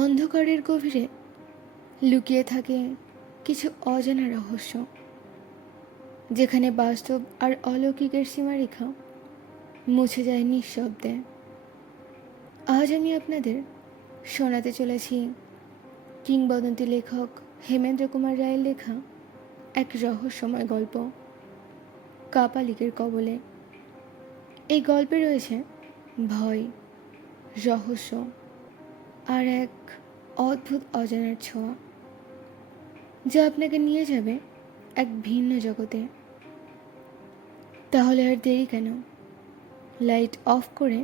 অন্ধকারের গভীরে লুকিয়ে থাকে কিছু অজানা রহস্য, যেখানে বাস্তব আর অলৌকিকের সীমারেখা মুছে যায় নিঃশব্দে। আজ আমি আপনাদের শোনাতে চলেছি কিংবদন্তি লেখক হেমেন্দ্র কুমার রায়ের লেখা এক রহস্যময় গল্প, কাপালিকের কবলে। এই গল্পে রয়েছে ভয়, রহস্য আর এক অদ্ভুত অজানার ছোঁয়া, যা আপনাকে নিয়ে যাবে এক ভিন্ন জগতে। তাহলে আর দেরি কেন? লাইট অফ করে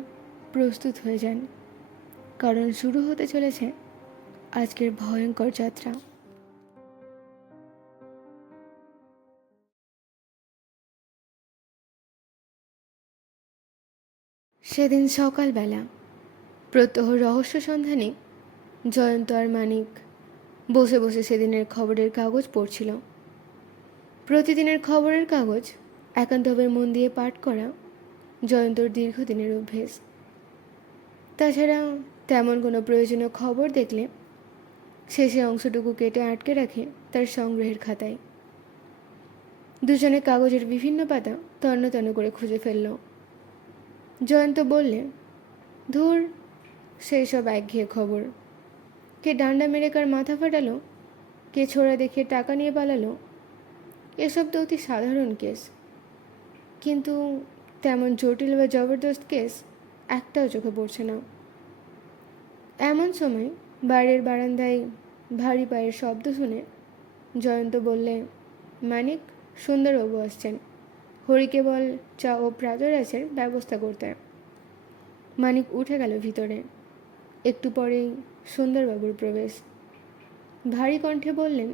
প্রস্তুত হয়ে যান, কারণ শুরু হতে চলেছে আজকের ভয়ঙ্কর যাত্রা। সেদিন সকালবেলা প্রত্যহ রহস্য সন্ধানে জয়ন্ত আর মানিক বসে বসে সেদিনের খবরের কাগজ পড়ছিল। প্রতিদিনের খবরের কাগজ একান্তভাবে মন দিয়ে পাঠ করা জয়ন্তর দীর্ঘদিনের অভ্যেস। তাছাড়া তেমন কোনো প্রয়োজনীয় খবর দেখলে শেষে অংশটুকু কেটে আটকে রাখে তার সংগ্রহের খাতায়। দুজনে কাগজের বিভিন্ন পাতা তন্ন তন্ন করে খুঁজে ফেলল। জয়ন্ত বললে, ধুর, সেই সব একঘেয়ে খবর। কে ডান্ডা মেরে কার মাথা ফাটালো, কে ছোড়া দেখিয়ে টাকা নিয়ে পালালো, এসব তো অতি সাধারণ কেস, কিন্তু তেমন জটিল বা জবরদস্ত কেস একটাও চোখে পড়ছে না। এমন সময় বাইরের বারান্দায় ভারী পায়ের শব্দ শুনে জয়ন্ত বললে, মানিক, সুন্দরবাবু আসছেন, হরিকে বল চা ও প্রাতরাশের ব্যবস্থা করতে। মানিক উঠে গেল ভিতরে। একটু পরেই সুন্দরবাবুর প্রবেশ। ভারী কণ্ঠে বললেন,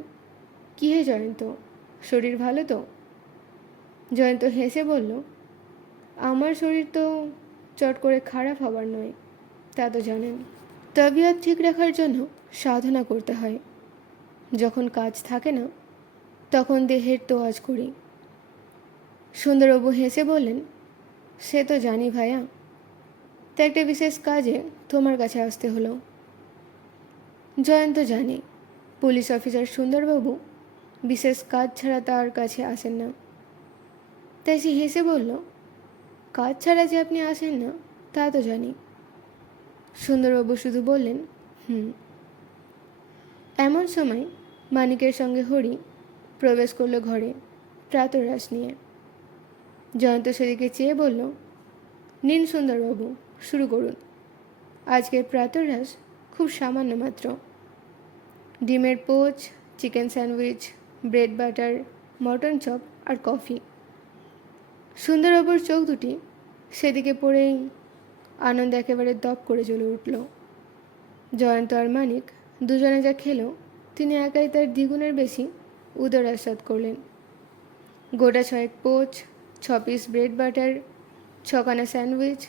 কী হে জয়ন্ত, শরীর ভালো তো? জয়ন্ত হেসে বলল, আমার শরীর তো চট করে খারাপ হবার নয়, তা তো জানেন। তবিয়ত ঠিক রাখার জন্য সাধনা করতে হয়। যখন কাজ থাকে না, তখন দেহের তোয়াজ করি। সুন্দরবাবু হেসে বললেন, সে তো জানি ভাইয়া, তা একটা বিশেষ কাজে তোমার কাছে আসতে হলো। জয়ন্ত জানে পুলিশ অফিসার সুন্দরবাবু বিশেষ কাজ ছাড়া তার কাছে আসেন না। তাই সে হেসে বলল, কাজ ছাড়া যে আপনি আসেন না তা তো জানি। সুন্দরবাবু শুধু বললেন, হুম। এমন সময় মানিকের সঙ্গে হরি প্রবেশ করলো ঘরে প্রাতরাশ নিয়ে। জয়ন্ত সেদিকে চেয়ে বলল, নিন সুন্দরবাবু, শুরু করুন। আজকের প্রাতরাশ খুব সামান্য মাত্র। ডিমের poach, chicken sandwich, bread butter, mutton chop আর কফি। সুন্দরবাবুর চোখ দুটি সেদিকে পড়েই আনন্দ একেবারে দপ করে জ্বলে উঠল। জয়ন্ত আর মানিক দুজনে যা খেলো, তিনি একাই তার দ্বিগুণের বেশি উদর আস্বাদ করলেন। গোটা 6 পোচ, 6 পিস ব্রেড বাটার, 6খানা স্যান্ডউইচ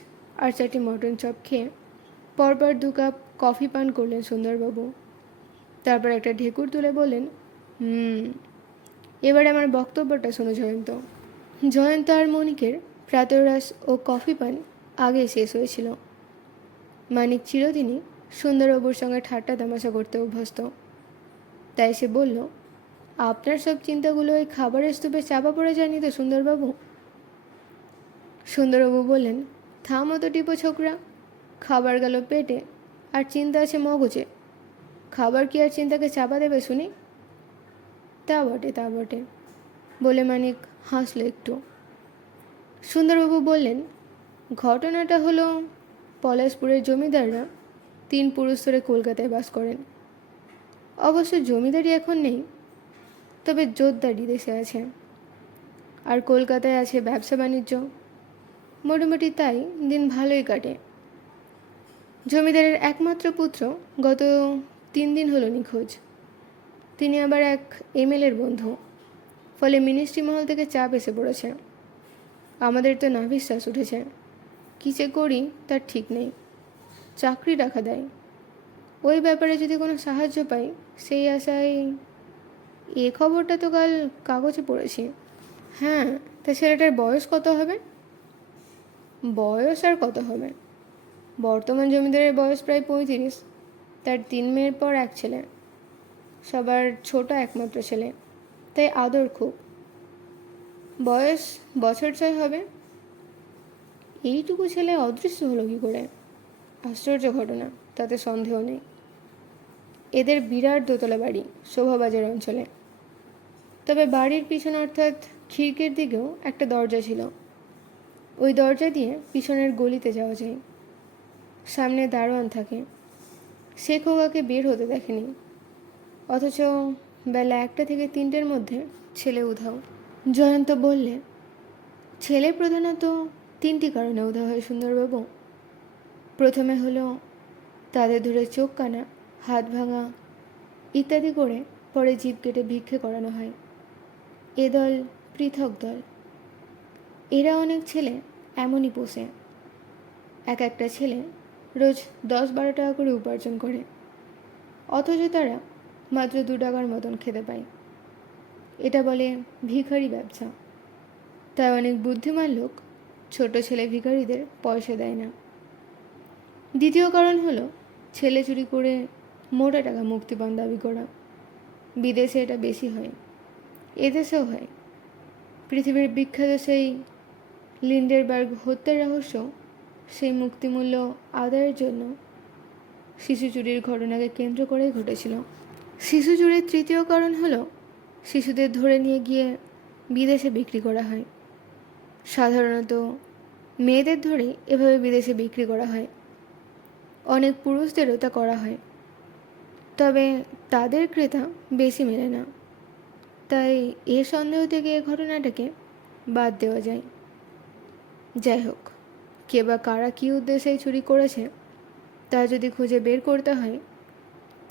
আর 4টি মটন চপ খেয়ে পরপর 2 কাপ কফি পান করলেন সুন্দরবাবু। তারপর একটা ঢেকুর তুলে বললেন, এবারে আমার বক্তব্যটা শোনো জয়ন্ত। জয়ন্ত আর মনিকের প্রাতরাশ ও কফি পান আগে শেষ হয়েছিল। মানিক চিরদিনই সুন্দরবাবুর সঙ্গে ঠাট্টা তামাশা করতে অভ্যস্ত। তাই সে বলল, আপনার সব চিন্তাগুলো ওই খাবারের স্তূপে চাপা পড়ে যায়নি তো সুন্দরবাবু? সুন্দরবাবু বললেন, থামো তো টিপো ছোকরা, খাবার গেল পেটে আর চিন্তা আছে মগজে। খাবার কি আর চিন্তাকে চাপা দেবে শুনি? তা বটে, তা বটে, বলে মানিক হাসল একটু। সুন্দরবাবু বললেন, ঘটনাটা হলো, পলাশপুরের জমিদাররা 3 পুরুষ ধরে কলকাতায় বাস করেন। অবশ্য জমিদারি এখন নেই, তবে জোরদারি দেশে আছে, আর কলকাতায় আছে ব্যবসা বাণিজ্য। মোটামুটি তাই দিন ভালোই কাটে। জমিদারের একমাত্র পুত্র গত 3 দিন হলো নিখোঁজ। তিনি আবার এক এমএলএর বন্ধু, ফলে মিনিস্ট্রি মহল থেকে চাপ এসে পড়েছে। আমাদের তো নাভিশ্বাস উঠেছে, কী যে করি তার ঠিক নেই। চাকরি রাখা দেয়, ওই ব্যাপারে যদি কোনো সাহায্য পাই সেই আশায়। এ খবরটা তো কাল কাগজে পড়েছি। হ্যাঁ, তা ছেলেটার বয়স কত হবে? বয়স আর কত হবে, বর্তমান জমিদারের বয়স প্রায় 35। তার 3 মেয়ের পর এক ছেলে, সবার ছোট একমাত্র ছেলে, তাই আদর খুব। বয়স বছর 6 হবে। এইটুকু ছেলে অদৃশ্য হলো কী করে? আশ্চর্য ঘটনা, তাতে সন্দেহ নেই। এদের বিরাট দোতলা বাড়ি শোভাবাজার অঞ্চলে। তবে বাড়ির পিছনে অর্থাৎ খিড়কির দিকেও একটা দরজা ছিল। ওই দরজা দিয়ে পিছনের গলিতে যাওয়া যায়। সামনে দারোয়ান থাকে, সে খোকাকে বের হতে দেখেনি। অথচ বেলা 1টা থেকে 3টের মধ্যে ছেলে উধাও। জয়ন্ত বললে, ছেলে প্রধানত 3টি কারণে উধাও হয় সুন্দরবাবু। প্রথমে হলো তাদের ধরে চোখ কানা, হাত ভাঙা ইত্যাদি করে পরে জিভ কেটে ভিক্ষে করানো হয়। এ দল পৃথক দল। এরা অনেক ছেলে এমনই পোষে। এক একটা ছেলে রোজ 10-12 টাকা করে উপার্জন করে, অথচ তারা মাত্র 2 টাকার মতন খেতে পায়। এটা বলে ভিখারি ব্যবসা। তাই অনেক বুদ্ধিমান লোক ছোট ছেলে ভিখারিদের পয়সা দেয় না। দ্বিতীয় কারণ হলো ছেলে চুরি করে মোটা টাকা মুক্তিপণ দাবি করা। বিদেশে এটা বেশি হয়, এদেশেও হয়। পৃথিবীর বিখ্যাত সেই লিন্ডেনবার্গ হত্যার রহস্য সেই মুক্তিমূল্য আদায়ের জন্য শিশু চুরির ঘটনাকে কেন্দ্র করেই ঘটেছিল। শিশু চুরির তৃতীয় কারণ হলো শিশুদের ধরে নিয়ে গিয়ে বিদেশে বিক্রি করা হয়। সাধারণত মেয়েদের ধরেই এভাবে বিদেশে বিক্রি করা হয়। অনেক পুরুষদেরও তা করা হয়, তবে তাদের ক্রেতা বেশি মেলে না। তাই এ সন্দেহ থেকে এ ঘটনাটাকে বাদ দেওয়া যায়। যাই হোক, কে বা কারা কী উদ্দেশ্যে চুরি করেছে তা যদি খুঁজে বের করতে হয়,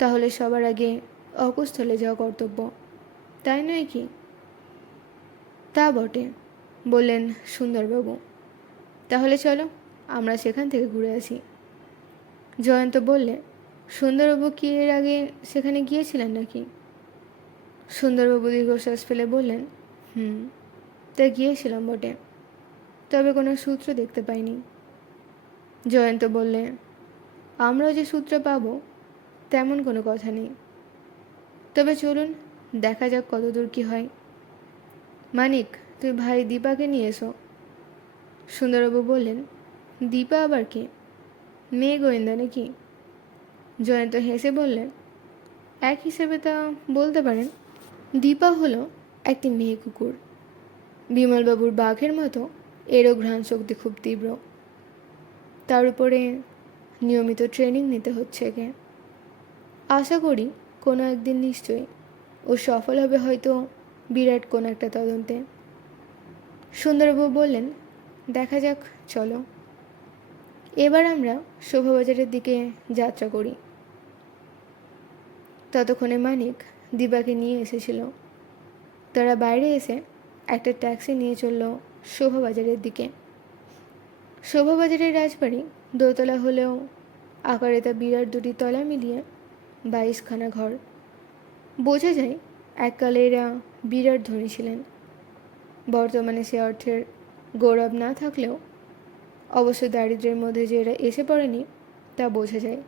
তাহলে সবার আগে অকুস্থলে যাওয়া কর্তব্য, তাই নয় কি? তা বটে, বললেন সুন্দরবাবু। তাহলে চলো আমরা সেখান থেকে ঘুরে আসি। জয়ন্ত বললে, সুন্দরবাবু কি এর আগে সেখানে গিয়েছিলেন নাকি? সুন্দরবাবু দীর্ঘশ্বাস ফেলে বললেন, তা গিয়েছিলাম বটে, তবে কোনো সূত্র দেখতে পাইনি। জয়ন্ত বললে, আমরাও যে সূত্র পাবো তেমন কোনো কথা নেই। তবে চলুন দেখা যাক কতদূর কি হয়। মানিক, তুই ভাই দীপাকে নিয়ে এসো। সুন্দরবাবু বললেন, দীপা আবার কে? মেয়ে গোয়েন্দা নাকি? জয়ন্ত হেসে বললেন, এক হিসেবে তা বলতে পারেন। দীপা হলো একটি মেয়ে কুকুর। বিমলবাবুর বাঘের মতো এরও ঘ্রাণ শক্তি খুব তীব্র। তার উপরে নিয়মিত ট্রেনিং নিতে হচ্ছে একে। আশা করি কোনো একদিন নিশ্চয়ই ও সফল হবে, হয়তো বিরাট কোনো একটা তদন্তে। সুন্দরবাবু বললেন, দেখা যাক, চলো। এবার আমরা শোভাবাজারের দিকে যাত্রা করি। ততক্ষণে মানিক দিবাকে নিয়ে এসেছিল। তারা বাইরে এসে একটা ট্যাক্সি নিয়ে চলল শোভাবাজারের দিকে। শোভাবাজারের রাজবাড়ি দোতলা হলেও আকারে তা বিরাট 2টি তলা মিলিয়ে 22খানা ঘর। বোঝা যায় এককালে এরা বিরাট ধনী ছিলেন। বর্তমানে সে অর্থের গৌরব না থাকলেও অবশ্য দারিদ্র্যের মধ্যে যে এরা এসে পড়েনি তা বোঝা যায়।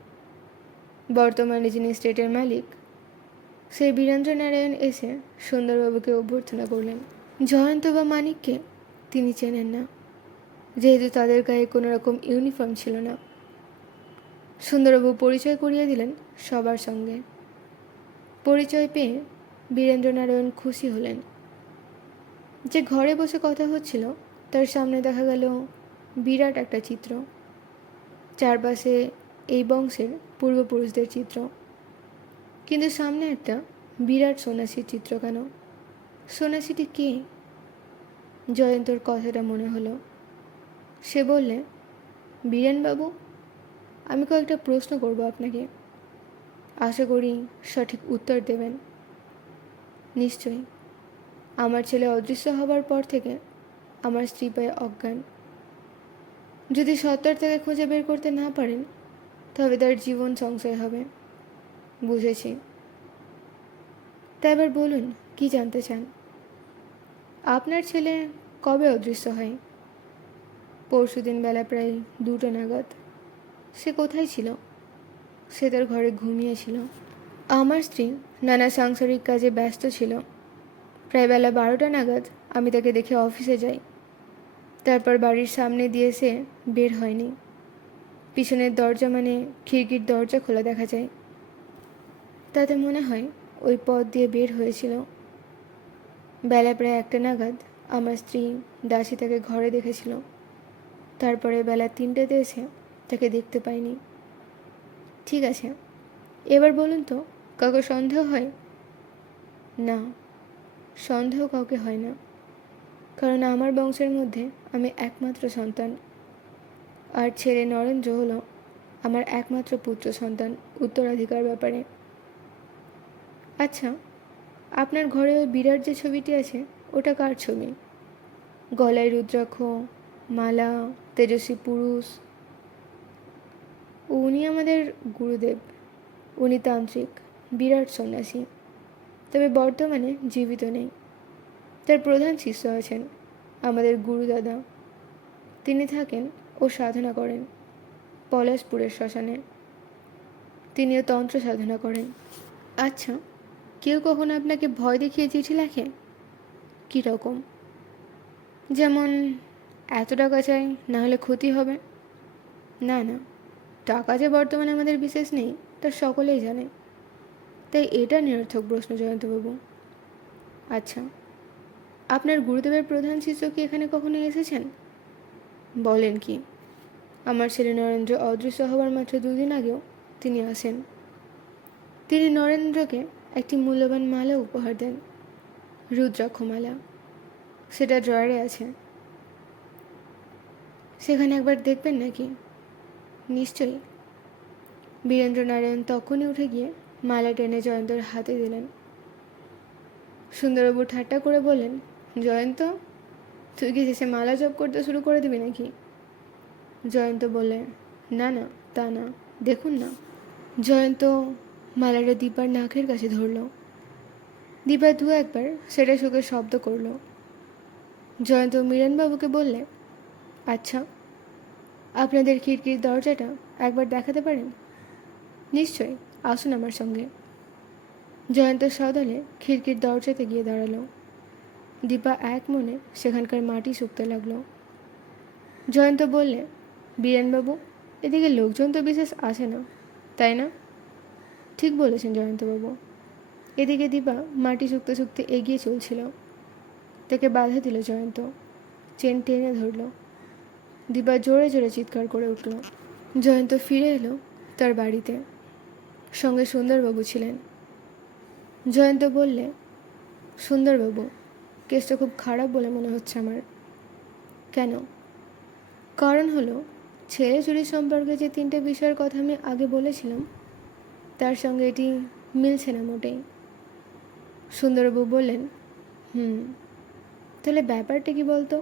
বর্তমানে যিনি স্টেটের মালিক, সেই বীরেন্দ্রনারায়ণ এসে সুন্দরবাবুকে অভ্যর্থনা করলেন। জয়ন্ত বা মানিককে তিনি চেনেন না, যেহেতু তাদের গায়ে কোনো রকম ইউনিফর্ম ছিল না। সুন্দরবাবু পরিচয় করিয়ে দিলেন সবার সঙ্গে। পরিচয় পেয়ে বীরেন্দ্রনারায়ণ খুশি হলেন। যে ঘরে বসে কথা হচ্ছিল তার সামনে দেখা গেল বিরাট একটা চিত্র। চারপাশে এই বংশের পূর্বপুরুষদের চিত্র, কিন্তু সামনে একটা বিরাট সন্ন্যাসীর চিত্র কেন? সন্ন্যাসীটি কে? জয়ন্তর কথাটা মনে হলো। সে বললে, বীরেনবাবু, আমি কয়েকটা প্রশ্ন করব আপনাকে, আশা করি সঠিক উত্তর দেবেন। নিশ্চয়ই। আমার ছেলে অদৃশ্য হবার পর থেকে আমার স্ত্রী পায়ে অজ্ঞান। যদি সত্তর তাকে খুঁজে বের করতে না পারেন তবে তার জীবন সংশয় হবে। বুঝেছি। তা এবার বলুন, কি জানতে চান? আপনার ছেলে কবে অদৃশ্য হয়? পরশুদিন বেলা প্রায় 2টো নাগাদ। সে কোথায় ছিল? সে তার ঘরে ঘুমিয়েছিল। আমার স্ত্রী নানা সাংসারিক কাজে ব্যস্ত ছিল। প্রায় বেলা 12টা নাগাদ আমি তাকে দেখে অফিসে যাই। তারপর বাড়ির সামনে দিয়ে সে বের হয়নি। পিছনের দরজা মানে খিড়কির দরজা খোলা দেখা যায়। তাতে মনে হয় ওই পথ দিয়ে বের হয়েছিল। বেলা প্রায় 1টা নাগাদ আমার স্ত্রী দাসী তাকে ঘরে দেখেছিল। তারপরে বেলা 3টেতে এসে তাকে দেখতে পাইনি। ঠিক আছে, এবার বলুন তো, কাউকে সন্দেহ হয়? না, সন্দেহ কাউকে হয় না, কারণ আমার বংশের মধ্যে আমি একমাত্র সন্তান, আর ছেলে নরেন্দ্র হলো আমার একমাত্র পুত্র সন্তান উত্তরাধিকার ব্যাপারে। আচ্ছা, আপনার ঘরে ওই বিরাট যে ছবিটি আছে ওটা কার ছবি? গলায় রুদ্রাক্ষ, মালা, তেজস্বী পুরুষ। উনি আমাদের গুরুদেব। উনি তান্ত্রিক, বিরাট সন্ন্যাসী, তবে বর্তমানে জীবিত নেই। তার প্রধান শিষ্য আছেন আমাদের গুরুদাদা। তিনি থাকেন ও সাধনা করেন পলাশপুরের শ্মশানে। তিনিও তন্ত্র সাধনা করেন। আচ্ছা, কেউ কখনো আপনাকে ভয় দেখিয়ে চিঠি লেখে? কীরকম? যেমন, এত টাকা চাই, না হলে ক্ষতি হবে। না না, টাকা যে বর্তমানে আমাদের বিশেষ নেই তা সকলেই জানে, তাই এটা নিরর্থক প্রশ্ন জয়ন্তবাবু। আচ্ছা, আপনার গুরুদেবের প্রধান শিষ্য কি এখানে কখনো এসেছেন? বলেন কি? আমার ছেলে নরেন্দ্র অদৃশ্য হবার মাত্র 2 দিন আগেও তিনি আসেন। তিনি নরেন্দ্রকে একটি মূল্যবান মালা উপহার দেন, রুদ্রাক্ষমালা। সেটা ড্রয়ারে আছে, সেখানে একবার দেখবেন নাকি? নিশ্চয়ই। বীরেন্দ্রনারায়ণ তখনই উঠে গিয়ে মালা টেনে জয়ন্তর হাতে দিলেন। সুন্দরবাবু ঠাট্টা করে বললেন, জয়ন্ত, তুই কি শেষে মালা জপ করতে শুরু করে দিবি নাকি? জয়ন্ত বললেন, না না, তা না, দেখুন না। জয়ন্ত মালাটা দীপার নাকের কাছে ধরল। দীপা 2-1 বার সেটা শুকে শব্দ করল। জয়ন্ত মীরেনবাবুকে বললে, আচ্ছা, আপনাদের খিড়কির দরজাটা একবার দেখাতে পারেন? নিশ্চয়ই, আসুন আমার সঙ্গে। জয়ন্ত সদলে খিড়কির দরজাতে গিয়ে দাঁড়ালো। দীপা এক মনে সেখানকার মাটি শুকতে লাগলো। জয়ন্ত বললে, বীরেনবাবু, এদিকে লোকজন তো বিশেষ আসে না, তাই না? ঠিক বলেছেন জয়ন্তবাবু। এদিকে দীপা মাটি শুকতে শুকতে এগিয়ে চলছিল। তাকে বাধা দিল জয়ন্ত, চেন টেনে ধরল। দীপা জোরে জোরে চিৎকার করে উঠল। জয়ন্ত ফিরে এলো তার বাড়িতে। সঙ্গে সুন্দরবাবু ছিলেন। জয়ন্ত বললে, সুন্দরবাবু, কেসটা খুব খারাপ বলে মনে হচ্ছে আমার। কেন? কারণ হলো, ছেলে চুরি সম্পর্কে যে 3টে বিষয়ের কথা আমি আগে বলেছিলাম তার সঙ্গে এটি মিলছে না মোটেই। সুন্দরবাবু বললেন, তাহলে ব্যাপারটা কি বলতো?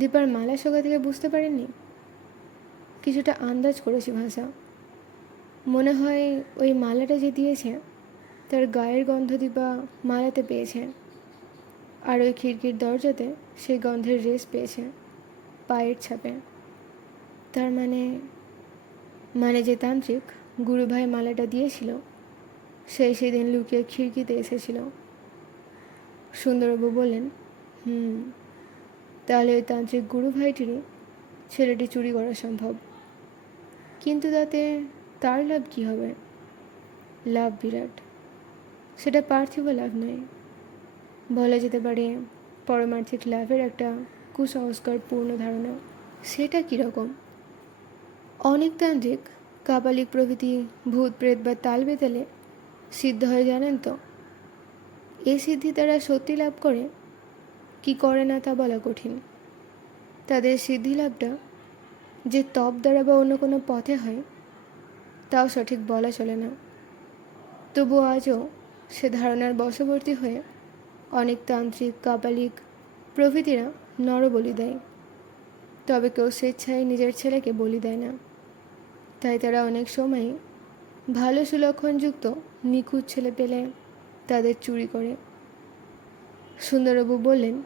দীপার মালা শোকা থেকে বুঝতে পারেননি? কিছুটা আন্দাজ করেছি ভাষা। মনে হয় ওই মালাটা যে দিয়েছে তার গায়ের গন্ধ দীপা মালাতে পেয়েছে, আর ওই খিড়কির দরজাতে সেই গন্ধের রেশ পেয়েছে পায়ের ছাপে। তার মানে যে তান্ত্রিক গুরুভাই মালাটা দিয়েছিল সেই সেদিন লুকিয়ে খিড়কিতে এসেছিল। সুন্দরবাবু বললেন, তাহলে ওই তান্ত্রিক গুরুভাইটিরই ছেলেটি চুরি করা সম্ভব। কিন্তু তাতে তার লাভ কী হবে? লাভ বিরাট। সেটা পার্থিব লাভ নয়, বলা যেতে পারে পরমার্থিক লাভের একটা কুসংস্কার পূর্ণ ধারণা। সেটা কীরকম? অনেক তান্ত্রিক কাপালিক প্রভৃতি ভূত প্রেত বা তাল বেতালে সিদ্ধ হয়ে, জানেন তো। এই সিদ্ধি তারা সত্যি লাভ করে কি করে না তা বলা কঠিন। তাদের সিদ্ধি লাভটা যে তপ দ্বারা বা অন্য কোনো পথে হয় তাও সঠিক বলা চলে না। তবু আজও সে ধারণার বশবর্তী হয়ে অনেক তান্ত্রিক কাপালিক প্রভৃতিরা নরবলি দেয়, তবে কেউ স্বেচ্ছায় নিজের ছেলেকে বলি দেয় না। তাই তারা অনেক সময়ই ভালো সুলক্ষণযুক্ত নিখুঁত ছেলে পেলে তাদের চুরি করে। সুন্দরবাবু বললেন,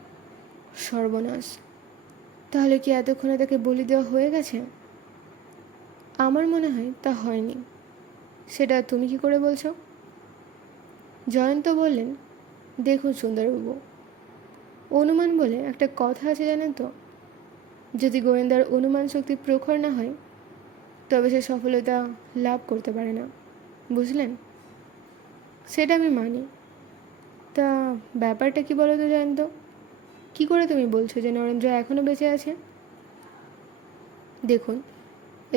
সর্বনাশ, তাহলে কি এতক্ষণে তাকে বলি দেওয়া হয়ে গেছে? আমার মনে হয় তা হয়নি। সেটা তুমি কি করে বলছো? জয়ন্ত বললেন, দেখুন সুন্দরবাবু, অনুমান বলে একটা কথা আছে জানেন তো। যদি গোয়েন্দার অনুমান শক্তি প্রখর না হয় তবে সে সফলতা লাভ করতে পারে না, বুঝলেন? সেটা আমি মানি। তা ব্যাপারটা কি বলো তো জয়ন্ত? কী করে তুমি বলছো যে নরেন্দ্র এখনও বেঁচে আছে? দেখুন,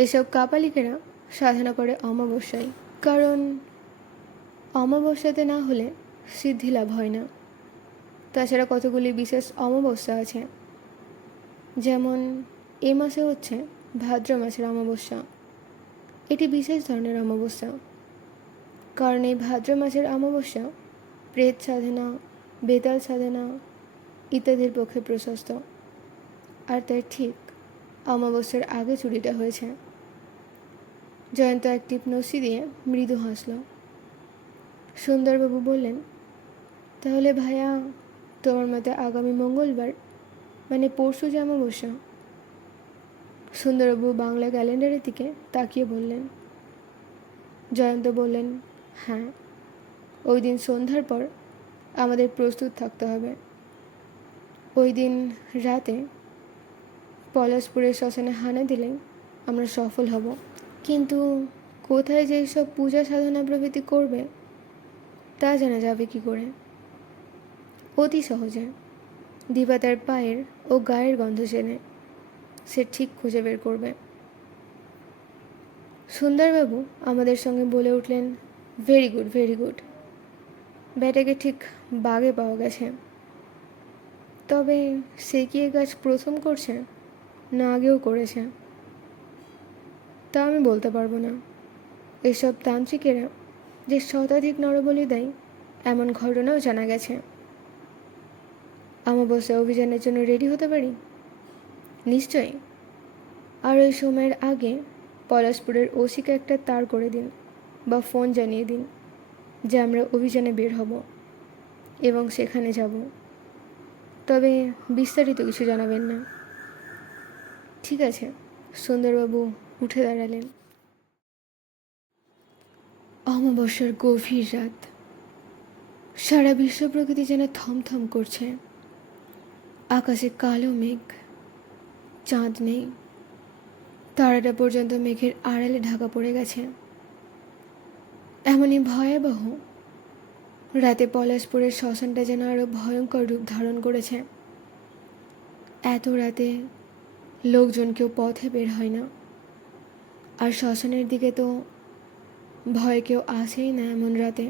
এসব কাপালিকেরা সাধনা করে অমাবস্যায়, কারণ অমাবস্যাতে না হলে সিদ্ধি লাভ হয় না। তাছাড়া কতগুলি বিশেষ অমাবস্যা আছে, যেমন এ মাসে হচ্ছে ভাদ্র মাসের অমাবস্যা। এটি বিশেষ ধরনের অমাবস্যা, কারণ এই ভাদ্র মাসের অমাবস্যা প্রেত সাধনা, বেতাল সাধনা ইত্যাদির পক্ষে প্রশস্ত। আর তাই ঠিক অমাবস্যার আগে চুরিটা হয়েছে। জয়ন্ত এক টিপ নসি দিয়ে মৃদু হাসল। সুন্দরবাবু বললেন, তাহলে ভাইয়া, তোমার মতে আগামী মঙ্গলবার মানে পরশু যে অমাবস্যা? সুন্দরবাবু বাংলা ক্যালেন্ডারের দিকে তাকিয়ে বললেন। জয়ন্ত বললেন, হ্যাঁ, ওই দিন সন্ধ্যার পর আমাদের প্রস্তুত থাকতে হবে। ওই দিন রাতে পলাশপুরের শ্মশানে হানা দিলেই আমরা সফল হব। কিন্তু কোথায় যে সব পূজা সাধনা প্রভৃতি করবে তা জানা যাবে কি করে? অতি সহজে। দিবা তার পায়ের ও গায়ের গন্ধ চেনে, সে ঠিক খুঁজে বের করবে। সুন্দরবাবু আমাদের সঙ্গে বলে উঠলেন, ভেরি গুড, ভেরি গুড। ব্যাটাকে ঠিক বাগে পাওয়া গেছে। তবে সে কি এ কাজ প্রথম করছে না আগেও করেছে তা আমি বলতে পারবো না। এসব তান্ত্রিকেরা যে শতাধিক নরবলি দেয় এমন ঘটনাও জানা গেছে। অমাবস্যা অভিযানের জন্য রেডি হতে পারি? নিশ্চয়ই। আর ওই সময়ের আগে পলাশপুরের ওসিকে একটা তার করে দিন বা ফোন জানিয়ে দিন যে আমরা অভিযানে বের হব এবং সেখানে যাব। তবে বিস্তারিত কিছু জানাবেন না। ঠিক আছে। সুন্দরবাবু উঠে দাঁড়ালেন। অমাবস্যার গভীর রাত। সারা বিশ্ব প্রকৃতি যেন থমথম করছে। আকাশে কালো মেঘ, চাঁদ নেই, তারাটা পর্যন্ত মেঘের আড়ালে ঢাকা পড়ে গেছে। এমনই ভয়াবহ রাতে পলাশপুরের শ্মশানটা যেন আরও ভয়ঙ্কর রূপ ধারণ করেছে। এত রাতে লোকজন কেউ পথে বের হয় না, আর শ্মশানের দিকে তো ভয় কেউ আসেই না এমন রাতে।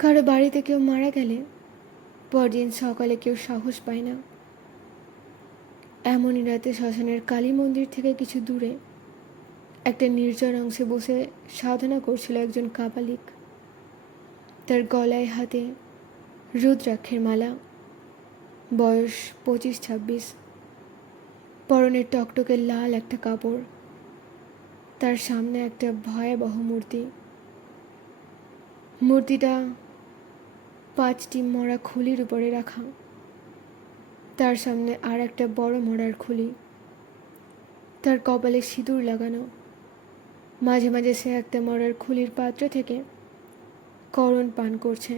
কারো বাড়িতে কেউ মারা গেলে পরদিন সকালে কেউ সাহস পায় না। এমনই রাতে শ্মশানের কালী মন্দির থেকে কিছু দূরে একটা নির্জন অংশে বসে সাধনা করছিল একজন কাপালিক। তার গলায় হাতে রুদ্রাক্ষের মালা, বয়স 25-26, পরনে টকটকে লাল একটা কাপড়। তার সামনে একটা ভয়াবহ মূর্তি। মূর্তিটা 5টি মরা খুলির উপরে রাখা। তার সামনে আর একটা বড় মরার খুলি। তার কপালে সিঁদুর লাগানো। মাঝে মাঝে সে একটা মরার খুলির পাত্র থেকে করণ পান করছে।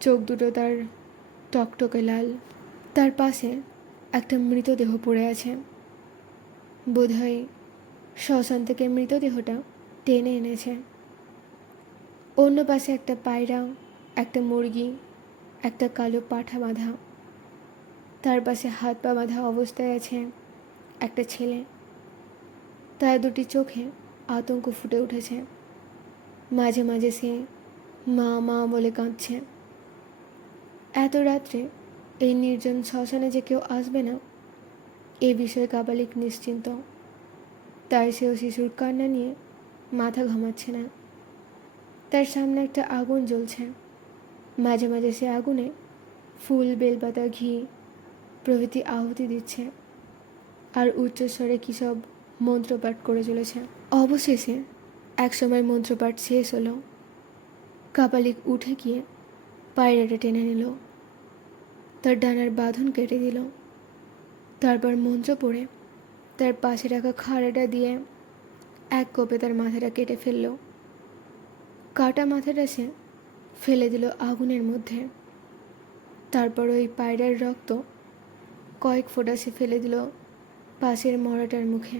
চোখ দুটো তার টকটকে লাল। তার পাশে একটা মৃতদেহ পড়ে আছে। বোধহয় শ্মশান থেকে মৃতদেহটা টেনে এনেছে। অন্য পাশে একটা পায়রা, একটা মুরগি, একটা কালো পাঠা বাঁধা। তার পাশে হাত পা বাঁধা অবস্থায় আছে একটা ছেলে। তার দুটি চোখে আতঙ্ক ফুটে উঠেছে। মাঝে মাঝে সে মা মা বলে কাঁদছে। এত রাত্রে এই নির্জন শ্মশানে যে কেউ আসবে না এ বিষয়ে কাপালিক নিশ্চিন্ত। তাই সেও শিশুর কান্না নিয়ে মাথা ঘামাচ্ছে না। তার সামনে একটা আগুন জ্বলছে। মাঝে মাঝে সে আগুনে ফুল, বেলপাতা, ঘি প্রভৃতি আহুতি দিচ্ছে আর উচ্চস্বরে কী সব মন্ত্রপাঠ করে চলেছে। অবশেষে একসময় মন্ত্রপাঠ শেষ হলো। কাপালিক উঠে গিয়ে পায়রাটা টেনে নিল, তার ডানার বাঁধন কেটে দিল। তারপর মন্ত্র পড়ে তার পাশে রাখা খাড়াটা দিয়ে এক কোপে তার মাথাটা কেটে ফেলল। কাটা মাথাটা সে ফেলে দিল আগুনের মধ্যে। তারপর ওই পায়রার রক্ত কয়েক ফোঁটা সে ফেলে দিল পাশের মরাটার মুখে।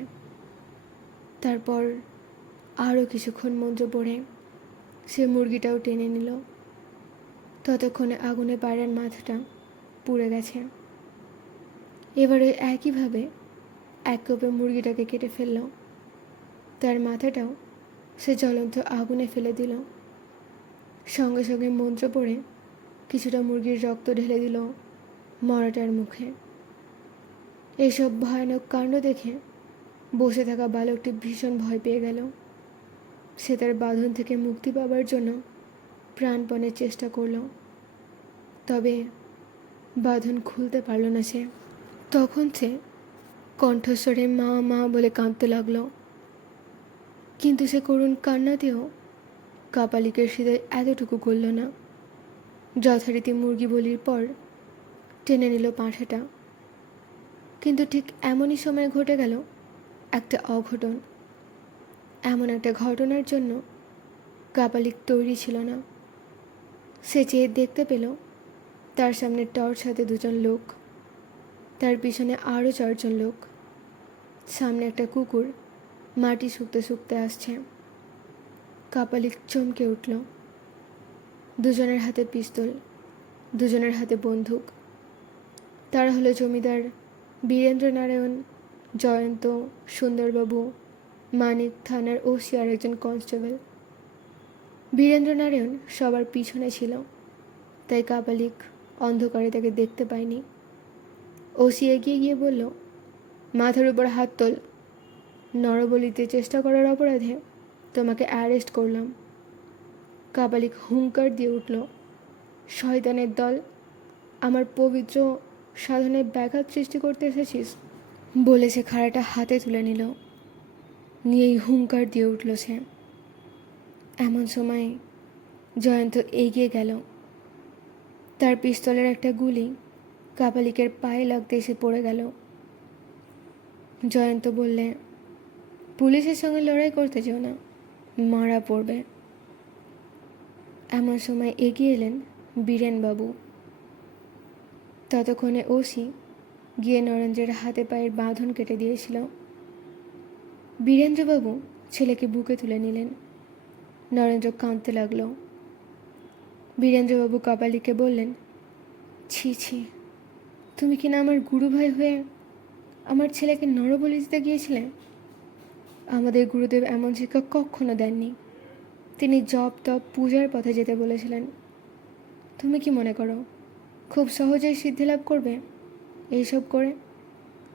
তারপর আরও কিছুক্ষণ মন্ত্র পড়ে সে মুরগিটাও টেনে নিল। ততক্ষণে আগুনে পায়রার মাথাটা পুড়ে গেছে। এবার ওই একইভাবে এক কোপে মুরগিটাকে কেটে ফেলল। তার মাথাটাও সে জ্বলন্ত আগুনে ফেলে দিল। সঙ্গে সঙ্গে মন্ত্র পড়ে কিছুটা মুরগির রক্ত ঢেলে দিল মরাটার মুখে। এসব ভয়ানক কাণ্ড দেখে বসে থাকা বালকটি ভীষণ ভয় পেয়ে গেল। সে তার বাঁধন থেকে মুক্তি পাবার জন্য প্রাণপণে চেষ্টা করল, তবে বাঁধন খুলতে পারল না সে। তখন সে কণ্ঠস্বরে মা মা বলে কাঁদতে লাগলো। কিন্তু সে করুণ কান্নাতেও কাপালিকের হৃদয় এতটুকু গলল না। যথারীতি মুরগি বলির পর টেনে নিল পাঁঠাটা। কিন্তু ঠিক এমনই সময় ঘটে গেল একটা অঘটন। এমন একটা ঘটনার জন্য কাপালিক তৈরি ছিল না। সে চেয়ে দেখতে পেল তার সামনে টর্চ হাতে দুজন লোক, তার পিছনে আরও 4 জন লোক। সামনে একটা কুকুর মাটি শুকতে শুকতে আসছে। কাপালিক চমকে উঠল। দুজনের হাতে পিস্তল, দুজনের হাতে বন্দুক। তারা হলো জমিদার বীরেন্দ্রনারায়ণ, জয়ন্ত, সুন্দরবাবু, মানিক, থানার ওসি আর একজন কনস্টেবল। বীরেন্দ্রনারায়ণ সবার পিছনে ছিল, তাই কাপালিক অন্ধকারে তাকে দেখতে পায়নি। ওসি এগিয়ে গিয়ে বলল, মাথার উপর হাত তোল। নরবলিতে চেষ্টা করার অপরাধে তোমাকে অ্যারেস্ট করলাম। কাপালিক হুঙ্কার দিয়ে উঠল, শয়তানের দল, আমার পবিত্র সাধনায় ব্যাঘাত সৃষ্টি করতে এসেছিস? বলে সে খাড়াটা হাতে তুলে নিল। নিয়েই হুঙ্কার দিয়ে উঠল সে। এমন সময় জয়ন্ত এগিয়ে গেল। তার পিস্তলের একটা গুলি কাপালিকের পায়ে লাগতে এসে পড়ে গেল। জয়ন্ত বললে, পুলিশের সঙ্গে লড়াই করতে যেও না, মারা পড়বে। এমন সময় এগিয়ে এলেন বীরেনবাবু। ততক্ষণে ওসি গিয়ে নরেন্দ্রের হাতে পায়ের বাঁধন কেটে দিয়েছিল। বীরেন্দ্রবাবু ছেলেকে বুকে তুলে নিলেন। নরেন্দ্র কাঁদতে লাগলো। বীরেন্দ্রবাবু কাপালিককে বললেন, ছি ছি, তুমি কিনা আমার গুরু ভাই হয়ে আমার ছেলেকে নরবলি দিতে গিয়েছিলে? আমাদের গুরুদেব এমন শিক্ষা কখনো দেননি। তিনি জপ তপ পূজার পথে যেতে বলেছিলেন। তুমি কি মনে করো খুব সহজেই সিদ্ধি লাভ করবে এইসব করে?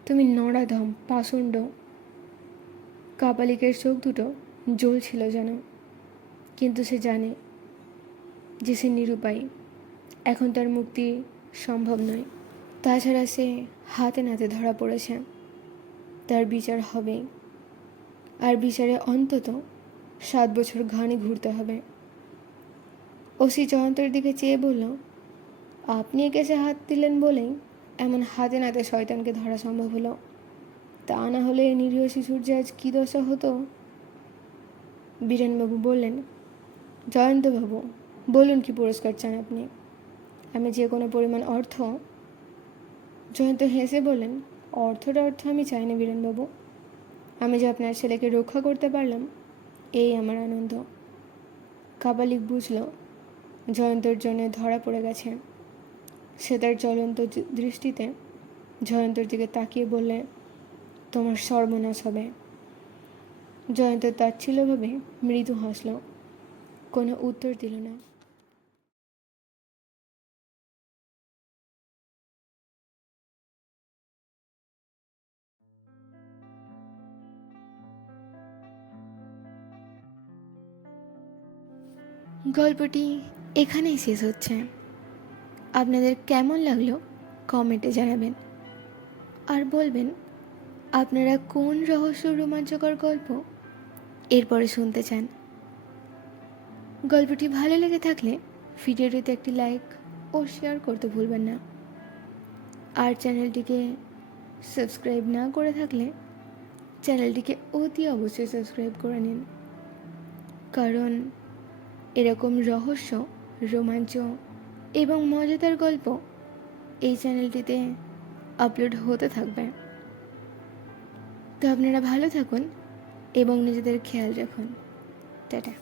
তুমি নরাধম, পাষণ্ড। কাপালিকের চোখ দুটো জ্বলছিল যেন, কিন্তু সে জানে যে সে নিরুপায়। এখন তার মুক্তি সম্ভব নয়। তাছাড়া সে হাতে নাতে ধরা পড়েছে। তার বিচার হবেই, আর বিচারে অন্তত 7 বছর ঘানি ঘুরতে হবে। ওসি জয়ন্তের দিকে চেয়ে বলল, আপনি এ কেসে হাত দিলেন বলেই এমন হাতে নাতে শয়তানকে ধরা সম্ভব হলো। তা না হলে নিরীহ শিশুর যে আজ কী দশা হতো। বীরেনবাবু বললেন, জয়ন্তবাবু বলুন, কি পুরস্কার চান আপনি? আমি যে কোনো পরিমাণ অর্থ। জয়ন্ত হেসে বললেন, অর্থ আমি চাই না বীরেনবাবু। আমি যে আপনার ছেলেকে রক্ষা করতে পারলাম, এই আমার আনন্দ। কাপালিক বুঝল জয়ন্তর জন্য ধরা পড়ে গেছে। সে তার জ্বলন্ত দৃষ্টিতে জয়ন্তর দিকে তাকিয়ে বললে, তোমার সর্বনাশ হবে। জয়ন্ত তাচ্ছিল্যভাবে মৃদু হাসল, কোনো উত্তর দিল না। গল্পটি এখানেই শেষ হচ্ছে। আপনাদের কেমন লাগলো কমেন্টে জানাবেন, আর বলবেন আপনারা কোন রহস্য রোমাঞ্চকর গল্প এরপরে শুনতে চান। গল্পটি ভালো লেগে থাকলে ভিডিওটিতে একটি লাইক ও শেয়ার করতে ভুলবেন না। আর চ্যানেলটিকে সাবস্ক্রাইব না করে থাকলে চ্যানেলটিকে অতি অবশ্যই সাবস্ক্রাইব করে নিন, কারণ এরকম রহস্য, রোমাঞ্চ এবং মজাদার গল্প এই চ্যানেলটিতে আপলোড হতে থাকবে। তো আপনারা ভালো থাকুন এবং নিজেদের খেয়াল রাখুন। টাটা।